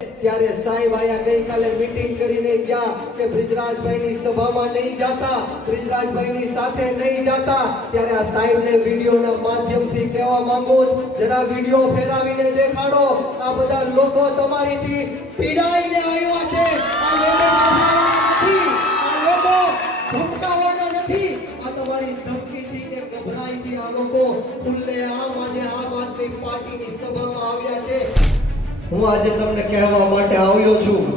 ત્યારે સાહેબ આયા ગઈકાલે મીટિંગ કરીને ગયા કે બ્રિજરાજભાઈની સભામાં નહીં જાતા, બ્રિજરાજભાઈની સાથે નહીં જાતા. ત્યારે આ સાહેબને વિડીયોના માધ્યમથી કહેવા માંગુ છું, જરા વીડિયો ફેરાવીને દેખાડો. આ બધા લોકો તમારીથી પીડાઈને આવ્યા છે. આ લોકો ધમકાવવાના નથી. આ તમારી ધમકીથી કે ગભરાઈથી આ લોકો ખુલ્લે આમ આજે આમ આદમી પાર્ટીની સભામાં આવ્યા છે. હું આજે તમને કહેવા માટે આવ્યો છું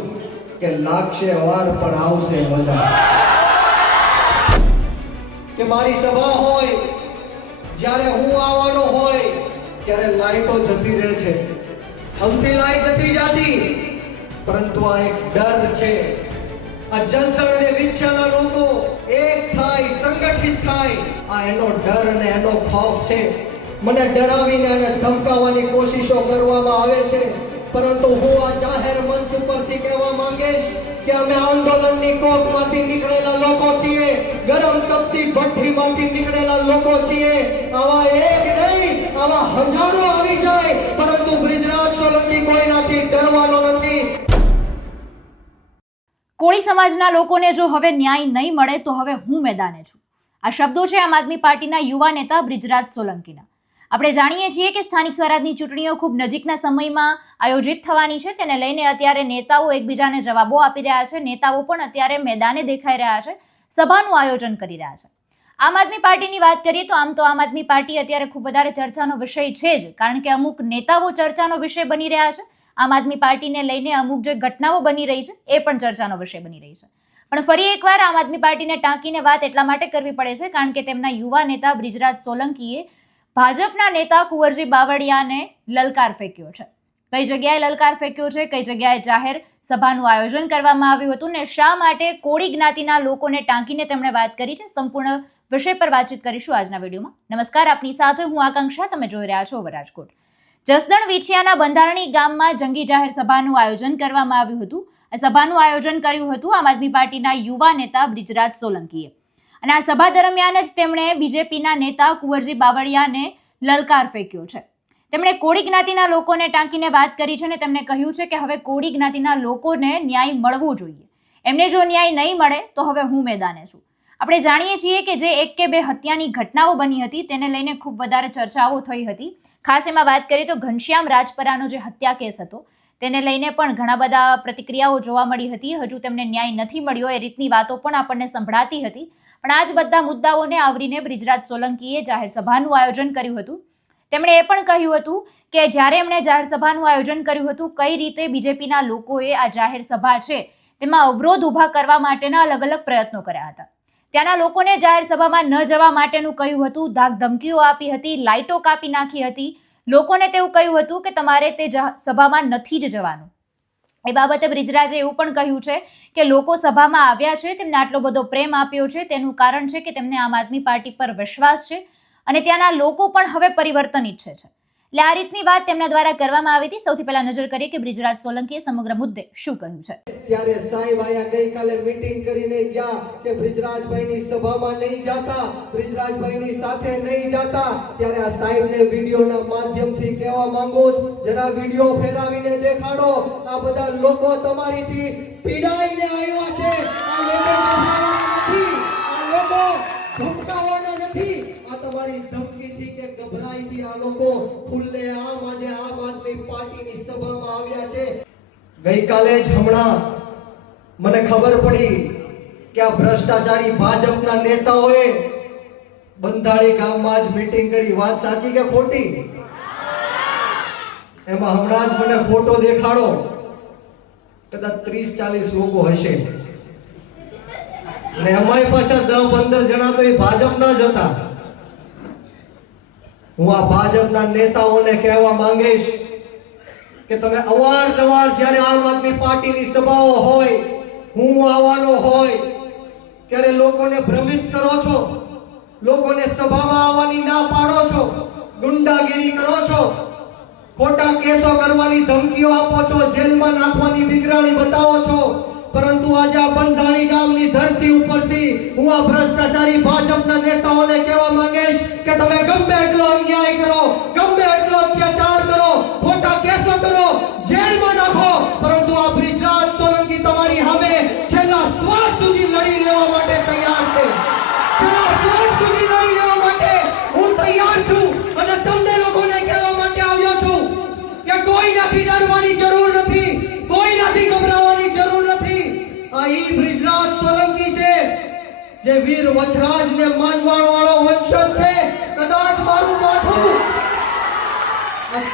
કે લાગશે વાર પણ આવશે મજા. કે મારી સભા હોય, જ્યારે હું આવવાનો હોય, ત્યારે લાઈટો જતી રહે છે. હમથી લાઈટ નથી જાતી, પરંતુ આ એક ડર છે. આ જસદણ અને વિચ્છાના લોકો એક થાય, સંગઠિત થાય. આ એનો ડર અને એનો ખોફ છે. મને ડરાવીને અને ધમકાવવાની કોશિશો કરવામાં આવે છે. પરંતુ હું આ જાહેર મંચ ઉપરથી કહેવા માંગીશ કે અમે આંદોલનની કોકમાંથી નીકળેલા લોકો છીએ, ગરમ તપતી ભઠ્ઠીમાંથી નીકળેલા લોકો છીએ. આવા એક નહીં, આવા હજારો આવી જાય, પરંતુ બ્રિજરાજ સોલંકી કોઈનાથી ડરવાનો નથી. કોળી સમાજના લોકોને જો હવે ન્યાય નહીં મળે, તો હવે હું મેદાને છું. આ શબ્દો છે આમ આદમી પાર્ટીના યુવા નેતા બ્રિજરાજ સોલંકીના. આપણે જાણીએ છીએ કે સ્થાનિક સ્વરાજની ચૂંટણીઓ ખૂબ નજીકના સમયમાં આયોજિત થવાની છે. તેને લઈને અત્યારે નેતાઓ એકબીજાને જવાબો આપી રહ્યા છે. નેતાઓ પણ અત્યારે મેદાને દેખાઈ રહ્યા છે. સભાનું આયોજન કરી રહ્યા છે. આમ આદમી પાર્ટીની વાત કરીએ તો આમ તો આમ આદમી પાર્ટી અત્યારે ખૂબ વધારે ચર્ચાનો વિષય છે જ, કારણ કે અમુક નેતાઓ ચર્ચાનો વિષય બની રહ્યા છે. આમ આદમી પાર્ટીને લઈને અમુક જે ઘટનાઓ બની રહી છે, એ પણ ચર્ચાનો વિષય બની રહી છે. પણ ફરી એકવાર આમ આદમી પાર્ટીને ટાંકીને વાત એટલા માટે કરવી પડે છે, કારણ કે તેમના યુવા નેતા બ્રિજરાજ સોલંકીએ ભાજપના નેતા કુંવરજી બાવળિયાને લલકાર ફેંક્યો છે. કઈ જગ્યાએ લલકાર ફેંક્યો છે? કઈ જગ્યાએ જાહેર સભાનું આયોજન કરવામાં આવ્યું હતું ને શા માટે કોળી જ્ઞાતિના લોકોને ટાંકીને તેમણે વાત કરી છે? સંપૂર્ણ વિષય પર વાતચીત કરીશું આજના વિડીયોમાં. નમસ્કાર, આપની સાથે હું આકાંક્ષા, તમે જોઈ રહ્યા છો વરાજકોટ જસદણ વિછિયાના બંધારણી ગામમાં જંગી જાહેર સભાનું આયોજન કરવામાં આવ્યું હતું. આ સભાનું આયોજન કર્યું હતું આમ આદમી પાર્ટીના યુવા નેતા બ્રિજરાજ સોલંકીએ. અને આ સભા દરમિયાન જ તેમણે બીજેપીના નેતા કુંવરજી બાવળિયાને લલકાર ફેંક્યો છે. તેમણે કોળી જ્ઞાતિના લોકોને ટાંકીને વાત કરી છે અને તેમણે કહ્યું છે કે હવે કોળી જ્ઞાતિના લોકોને ન્યાય મળવું જોઈએ. એમને જો ન્યાય નહીં મળે, તો હવે હું મેદાને છું. આપણે જાણીએ છીએ કે જે એક કે બે હત્યાની ઘટનાઓ બની હતી, તેને લઈને ખૂબ વધારે ચર્ચાઓ થઈ હતી. ખાસ એમાં વાત કરીએ તો ઘનશ્યામ રાજપરાનો જે હત્યા કેસ હતો, તેને લઈને પણ ઘણા બધા પ્રતિક્રિયાઓ જોવા મળી હતી. હજુ તેમને ન્યાય નથી મળ્યો, એ રીતની વાતો પણ આપણને સંભળાતી હતી. પણ આ જ બધા મુદ્દાઓને આવરીને બ્રિજરાજ સોલંકીએ જાહેર સભાનું આયોજન કર્યું હતું. તેમણે એ પણ કહ્યું હતું કે જ્યારે એમણે જાહેર સભાનું આયોજન કર્યું હતું, કઈ રીતે બીજેપીના લોકોએ આ જાહેર સભા છે તેમાં અવરોધ ઊભા કરવા માટેના અલગ અલગ પ્રયત્નો કર્યા હતા. ત્યાંના લોકોને જાહેર સભામાં ન જવા માટેનું કહ્યું હતું ધાક ધમકીઓ આપી હતી, લાઇટો કાપી નાખી હતી. લોકોને તેવું કહ્યું હતું કે તમારે તે સભામાં નથી જ જવાનું. એ બાબતે બ્રિજરાજે એવું પણ કહ્યું છે કે લોકો સભામાં આવ્યા છે, તેમને આટલો બધો પ્રેમ આપ્યો છે, તેનું કારણ છે કે તેમને આમ આદમી પાર્ટી પર વિશ્વાસ છે અને ત્યાંના લોકો પણ હવે પરિવર્તન ઈચ્છે છે. એટલે આ રીતની વાત તેમના દ્વારા કરવામાં આવી હતી. સૌથી પહેલા નજર કરીએ કે બ્રિજરાજ સોલંકીએ સમગ્ર મુદ્દે શું કહ્યું છે? ત્યારે સાહેબ આયા ગઈકાલે મીટિંગ કરીને ગયા કે બ્રિજરાજભાઈની સભામાં નહીં જાતા, બ્રિજરાજભાઈની સાથે નહીં જાતા. ત્યારે આ સાહેબને વિડીયોના માધ્યમથી કહેવા માંગુ જરા વીડિયો ફેરાવીને દેખાડો. આ બધા લોકો તમારીથી પીડાઈને આવ્યા છે. આ લોકો ધમકાવાના નથી. આ તમારી ધમકીથી કે ગભરાઈથી આ લોકો ખુલ્લે આજે આમ આદમી પાર્ટીની સભામાં આવ્યા છે. ગઈકાલે જ હમણાં મને ખબર પડી કે આ ભ્રષ્ટાચારી ભાજપના નેતાઓએ બંધાળી ગામમાં જ મીટિંગ કરી. વાત સાચી કે ખોટી? એમાં હમણાં જ મને ફોટો દેખાડો. કદાચ ત્રીસ ચાલીસ લોકો હશે. અને એમાંય પાછા દસ પંદર જણા તો એ ભાજપના જ હતા. હું આ ભાજપના નેતાઓને કહેવા માંગીશ કે તમે અવારનવાર જ્યારે આમ આદમી પાર્ટીની સભાઓ હોય, હું આવવાનો હોય, ત્યારે લોકોને ભ્રમિત કરો છો, લોકોને સભામાં આવવાની ના પાડો છો, ગુંડાગીરી કરો છો, ખોટા કેસો કરવાની ધમકીઓ આપો છો, જેલમાં નાખવાની વિગ્રાણી બતાવો છો પરંતુ આજે આ બંધાણી ગામની ધરતી ઉપરથી હું આ ભ્રષ્ટાચારી ભાજપના નેતાઓને કહેવા માંગીશ કે તમે ગમે એટલો અન્યાય કરો, ગમે એટલો અત્યાચાર કરો, ખોટા કેસો કરો, જેલમાં નાખો. પરંતુ આ બ્રિજરાજ સોલંકી તમારી સામે છેલ્લા શ્વાસ સુધી લડી લેવા માટે તૈયાર છે. છેલ્લા શ્વાસ સુધી લડી લેવા માટે હું તૈયાર છું અને તમને લોકોને કહેવા માટે આવ્યો છું કે કોઈ નથી ડરવાની જરૂર વીર વચરાજને માનવાણ વાળો વંશજ છે. કદાચ મારું માથું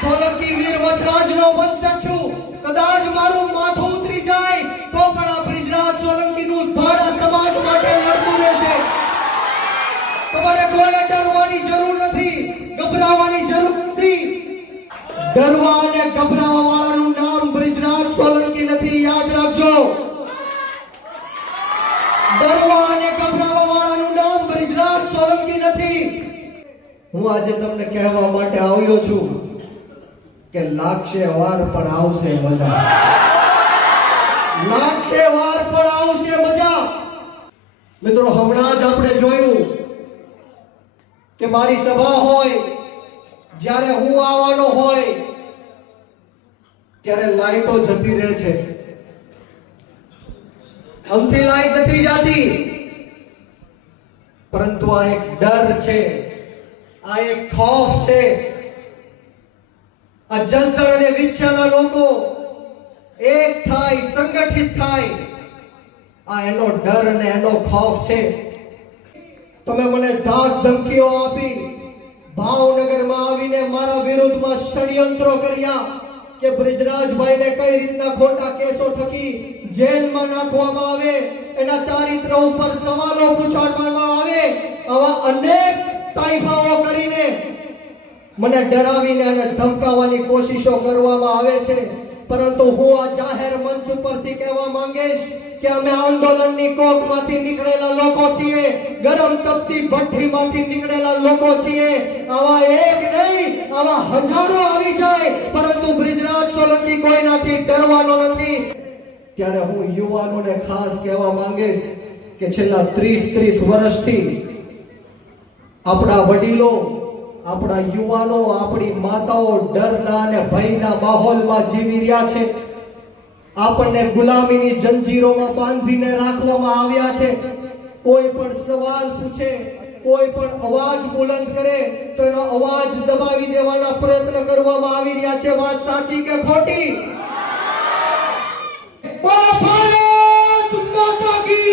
સોલંકી વીર વચરાજનો વંશજ છું. કદાચ મારું માથું ઉતરી જાય તો પણ આ બ્રિજરાજ સોલંકીનું આ સમાજ માટે લડતું રહેશે. તમારે કોઈ ડરવાની જરૂર નથી, ગભરાવાની જરૂર નથી. ડરવા અને ગભરાવા વાળાનું હું આજે તમને કહેવા માટે આવ્યો છું કે લાગશે વાર પણ આવશે મજા. લાગશે વાર પણ આવશે મજા. મિત્રો, હમણાં જ આપણે જોયું કે મારી સભા હોય, જ્યારે હું આવવાનો હોય, ત્યારે લાઈટો જતી રહે છે. અમથી લાઈટ નથી જાતી. પરંતુ આ એક ડર છે. આ એક ખોફ છે. આ જસદણ અને વિછ્યાના લોકો એક થાય, સંગઠિત થાય. આ એનો ડર અને એનો ખોફ છે. તમે મને ધાક ધમકીઓ આપી, ભાવનગરમાં આવીને મારા વિરુદ્ધમાં ષડયંત્રો કર્યા કે બ્રિજરાજભાઈને કઈ રીતના ખોટા કેસો થકી જેલમાં નાખવામાં આવે, એના ચારિત્ર ઉપર સવાલો પૂછવામાં આવે, આવા અનેક તાઇફાઓ મને ડરાવીને અને ધમકાવવાની કોશિશો કરવામાં આવે છે. પરંતુ હું આ જાહેર મંચ ઉપરથી કહેવા માંગીશ કે અમે આંદોલનની કોકમાંથી નીકળેલા લોકો છીએ. ગરમ તપતી ભઠ્ઠીમાંથી નીકળેલા લોકો છીએ. આવા એક નહીં, આવા હજારો આવી જાય. પરંતુ બ્રિજરાજ સોલંકી કોઈનાથી ડરવાનો નથી. ત્યારે હું યુવાનોને ખાસ કહેવા માંગીશ કે છેલ્લા ત્રીસ ત્રીસ વર્ષથી આપણા વડીલો આપણા યુવાનો, આપણી માતાઓ ડરના અને ભયના માહોલમાં જીવી રહ્યા છે. આપણને ગુલામીની જંજીરોમાં બાંધીને રાખવામાં આવ્યા છે. કોઈ પણ સવાલ પૂછે, કોઈ પણ અવાજ બુલંદ કરે, તો એનો અવાજ દબાવી દેવાના પ્રયત્ન કરવામાં આવી રહ્યા છે. વાત સાચી કે ખોટી? ભારત માતા કી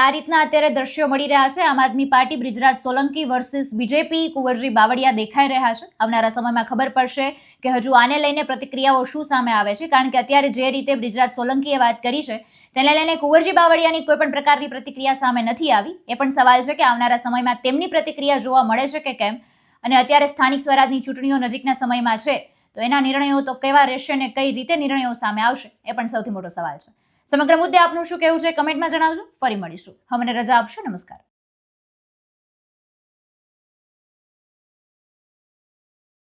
આ રીતના અત્યારે દ્રશ્યો મળી રહ્યા છે. Aam Aadmi party Brijraj Solanki versus BJP, Kunvarji Bavaliya દેખાઈ રહ્યા છે. આવનારા સમયમાં ખબર પડશે કે હજુ આને લઈને પ્રતિક્રિયાઓ શું સામે આવે છે. કારણ કે અત્યારે જે રીતે બ્રિજરાજ સોલંકીએ વાત કરી છે, તેને લઈને કુંવરજી બાવળિયાની કોઈ પણ પ્રકારની પ્રતિક્રિયા સામે નથી આવી. એ પણ સવાલ છે કે આવનારા સમયમાં તેમની પ્રતિક્રિયા જોવા મળે છે કે કેમ? અને અત્યારે સ્થાનિક સ્વરાજની ચૂંટણીઓ નજીકના સમયમાં છે, તો એના નિર્ણયો તો કેવા રહેશે ને કઈ રીતે નિર્ણયો સામે આવશે? એ પણ સૌથી મોટો સવાલ છે. સમગ્ર મુદ્દે આપનું શું કહેવું છે કમેન્ટમાં જણાવજો. ફરી મળીશું. અમને રજા આપશો. નમસ્કાર.